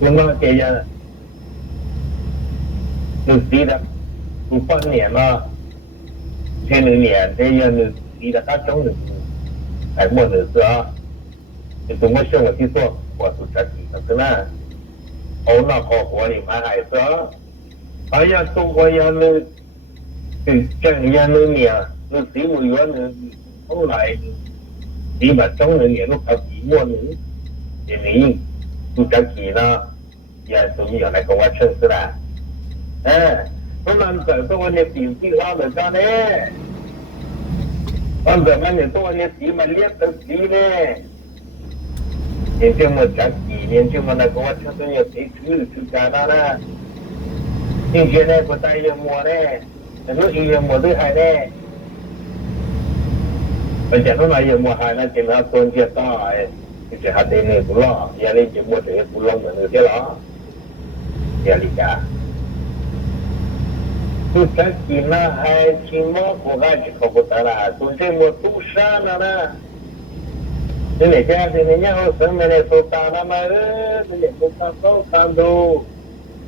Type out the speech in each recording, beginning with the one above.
我那这样就记得不半年嘛，前年这样就记得他中的还没得是啊，你怎么想我去做，我都着急的是呢，我那好活里面还是啊，哎呀，中国人呢，就这样的年，那谁委员呢？后来你把中人也都考期末呢，也没都着急了，也总有那个我城市了。都难得多呢điều kiện hóa được ra nè còn giờ mà nhiều tôi呢chỉ mà liếc tới tí nè nhìn chung mà chắc gì nhìn chung mà là có chắc tôi nhiều tí thứ cả đó nè nhưng chuyện này của tay giờ mùa nè lúc giờ mùa thứ hai nè bây giờ nó nói giờ mùa hai nó chỉ là tuần chưa to thì chỉ hạt đây này cũng lo giờ đây chỉ mua để cũng lo nữa thế đó giờ đi cả tu chắc chỉ là hai chỉ mua của cái chỉ có một là tu chỉ mua tu sa nè thế này cha thì này nhá hồi sáng này số ta nó mà bây giờ số ta số tam đồ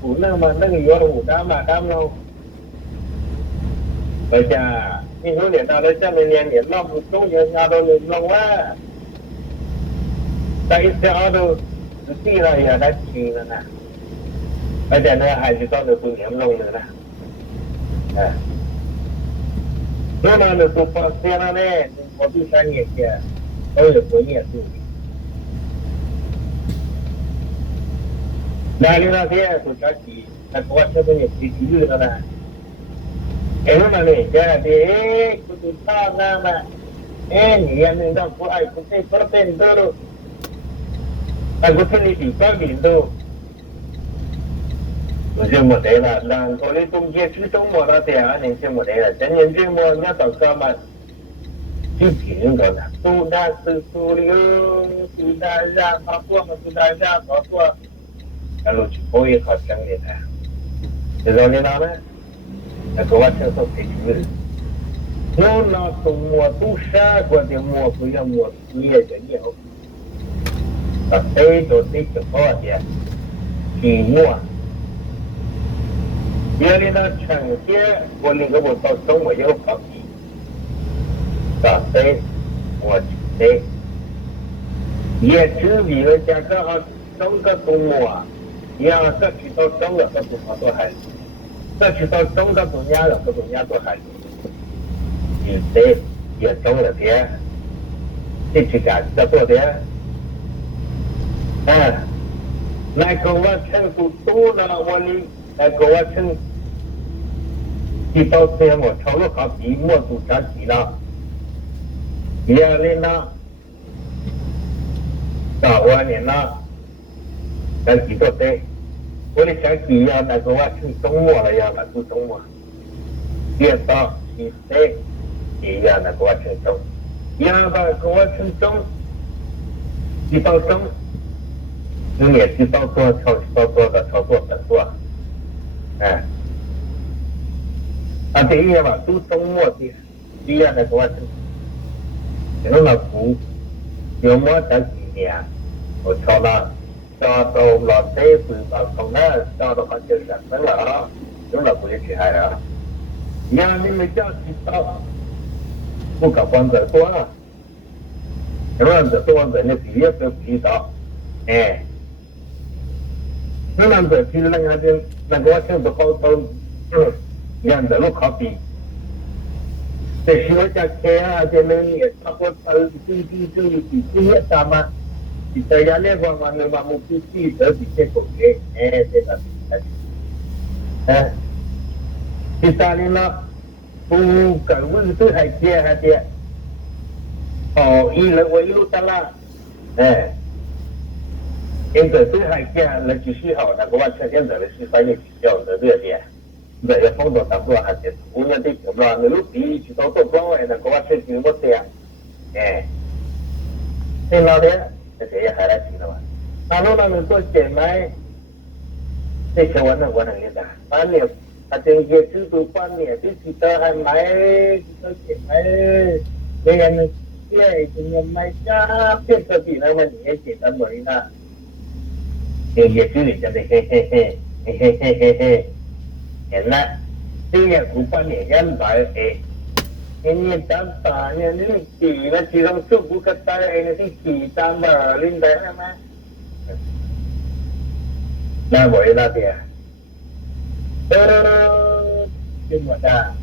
cũng năng mà năng nhiều đủ đám mà đám đâu bây giờ nhưng hướng điện ta lấy cho mình nhận điện long một số giờ nhà đâu liền long quá tại sao đâu tí là giờ đã chỉ nè bây giờ nó hai chỉ có được phương hiểm long nữa nè nó là được tụ phát xe ra nè có tu sang nghiệp kìa tôi được với nghiệp tu đại liên là thế tụ chắc chỉ là có cho tôi nghiệp thì chứ nữa nè cái nó là này cái thì cứ tụ ta ra mà nhỉ nên đâu có ai cũng thấy có tên đâu ai cũng thấy đi có gì đâu riêng một đấy là có lấy tung kia chứ tung một đó thì nên riêng một đấy là chân nhân riêng một nhá tàu cơ mà chứ chỉ những cái là tu đa sư tu liêu tu đa ra phá qua mà tu đa ra phá qua cái lúc chỉ có một khó khăn này nè thế rồi như nào đấy là có vật chất thể chữ nó là tu mùa tu sa của thì mùa của nhà mùa nhiều cái nhiều và tây đồ tây chỉ có gì chỉ mua giờ này nó chẳng kia của những cái bộ tàu sống mà yêu cầu gì cả tây mùa tây giờ chứ vì nó chẳng có họ sống cái tu mùa giờ các chỉ tàu sống là các tu họ tu hành các chỉ tàu sống các tu nhà là các tu nhà tu hành giờ tây giờ sống là thế thì chỉ cả cho tôi thế này câuว่าฉันกูตู้นะวันนี้แต่ก็ว่าฉันที่到这我超了好几莫都着急了也嘞呢到晚年了着急到这我的着急呀那个ว่าฉัน周末了呀那个周末也到ที่这也呀那个ว่าฉัน周也那个ว่าฉัน周ที่到周你也知道做操作的操作很多第一嘛都周末的第二那个话是那老古有么得几年我操了到老这是到从那到的话就是那了有老古也去害了你看你们叫知道不搞关子多了关子多人的比较都知道那男子其实那个就那个我听不好都样的路考比这是我家开啊这能也差不多比也大嘛比这样的话嘛那么目标记得比这个给这个第三呢不搞问题还接一人为一路当啦现在对海边来继续好，那个完全现在的是商业比较的热点，这些风多当做还是无论对什么，那路比去到做光位，那个完全就不这样，那老的这些也还来听了吧？那路那能做减买，这些我能理解，半年，这些制度半年，这几个还买，这个减买，这样呢，这今年买家变成比那么年简单没呢。也是人家的嘿嘿嘿嘿嘿嘿嘿嘿，现在这样古巴年人来诶，ini contohnya ini gila cirong subuh kata ini kita berlin dah mana, nah boleh lah dia, cuma dah,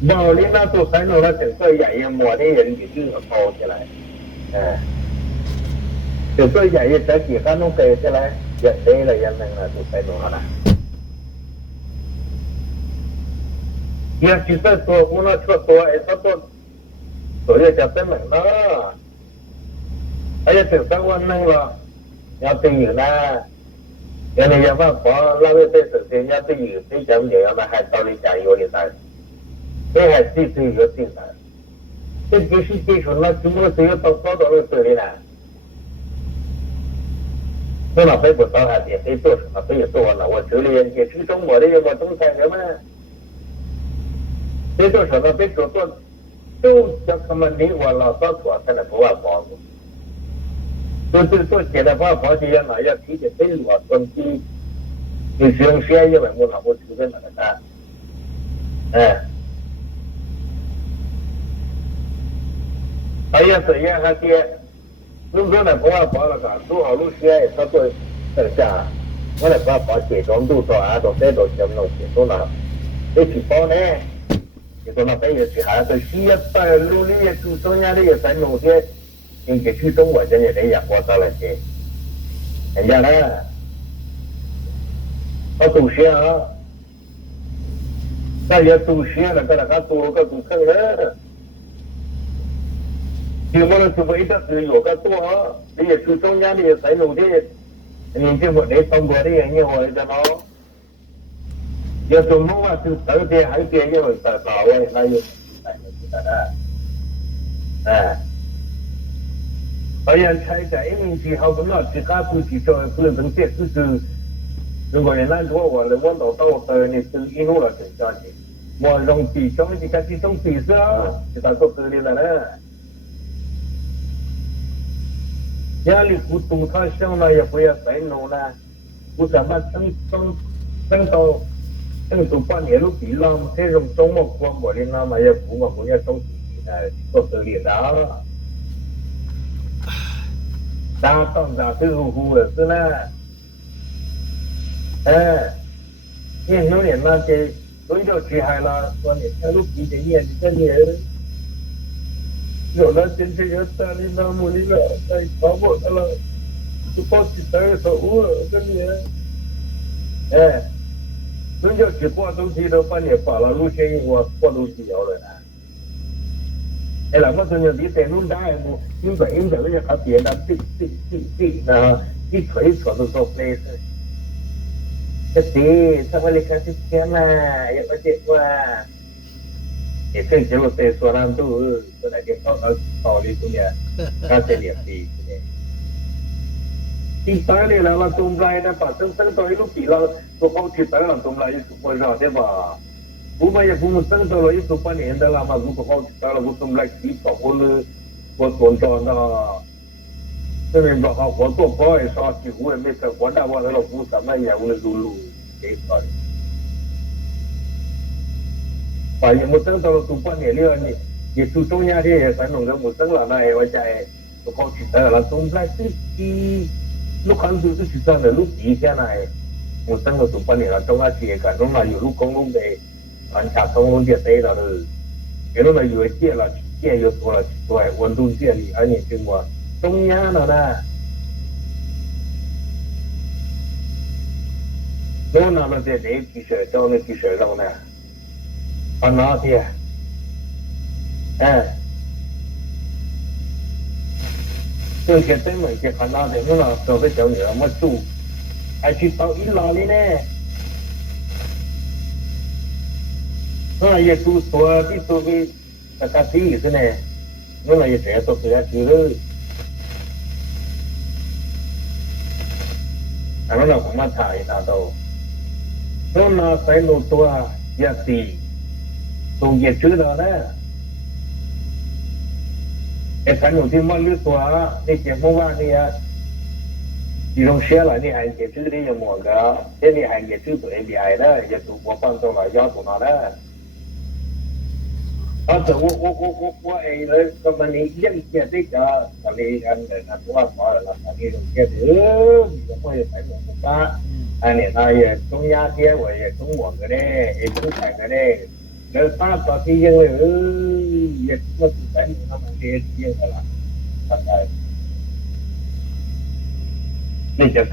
boleh lah tu saya nak cakap ya yang muda yang itu tahu je lah, cakap ya yang tak kira kan orang je lah, yang ni lah yang nak tu saya nak lah. Ya kita tu guna cuaca itu tu, tu dia cakap mana, ayat tersawan nang lah, yang tinggi lah, yang ni yang apa, lalu tu sesuatu yang tinggi, tu jam dia yang ada tahu ni jaya ni dah, ni ada sisi有定的，这就是技术那cuma只有到高到了这里啦，那老非不到还也非做什么，非也做完了，我这里也是中国的有个中餐人嘛。这做什么？别做都叫他们离我老早做，才能不玩房子。做现在不玩房子要哪要提前备我东西，你使用先因为我老婆出生那个单，哎呀这样那些，如果呢不玩房了个，做好路线他做等下，我来把解装度做啊，做这做什么东西做哪？你去包呢？就那边也去，还是需要在努力也做中央的也在弄些，应该去中国这里的也过到了些，人家呢，他读书啊，那也读书了，跟他多个读课了，就我们就为的是有个多啊，你也去中央的也在弄的，你就我来中国的人也会的咯。要中国话就特别还别有在哪位那有哎那的，哎呀，才在一年级好多那其他不去做，不能这只是如果人来说我的我到的你是一路了成家的，我用比中你看这种比赛啊，其他都可以了呢。压力不动他想了也不要再弄了，不怎么等到。等到半年都比啦，这种周末光我的那么也不嘛不要中做得了，打当打最后乎的是呢，你有点那些所就去海了，说你看路比的眼这里有了真正有道理那么的了，在跑步的了，就跑起来说我跟你，人家去过东西都把你发了，路线我过东西要了呢。那么说你在弄大我，应该人家他别的对，那一锤都做飞是。这是他们来看这天嘛，也不结果，也正结果在说那都在那个道理中间，他这两地。第三年了，中来的把生到一路比了，都好几代了，中来一我让对吧？我们也不能生到了一十8年的了嘛，如果好几代了，我中来几少我做到那，这边把好我做包也少，几乎也没在我那我那了不什么也我的路给少的，把也没生到了都8年了，你做中央的也才弄个没生了，那我在都好几代了，中来自己。lúc khăn tôi cứ chỉ là lúc gì thế này một tháng là tụi bạn này là trong cái gì cả trong là nhiều lúc công lúc này anh chả thông luôn địa tây là được cái lúc là nhiều cái là nhiều tuổi vận động địa thì anh nhìn chung mà trong nhà là nè lúc nào là để chỉ sợ cho nên chỉ sợ đâu nè anh nói thì这些东西去看到的，我那做个小女儿么煮，还去到一老里呢，我也煮说的做的那个地是呢，我那也这样做这样去了，俺们那不嘛菜那都，我那在路多也是，都也知道呢。看有些嘛绿多啊，那些么玩的呀，你从学了，你还也知的有么个，这你还也知对比爱的，也读我放松了，要读哪的。我哎，那么你两天这个，你那多少了？你从这的，你就会在我们家，你那也中亚些，我也中我个嘞，也中菜个嘞，那大把的因为也我是在你那么些经个了，大概那就可。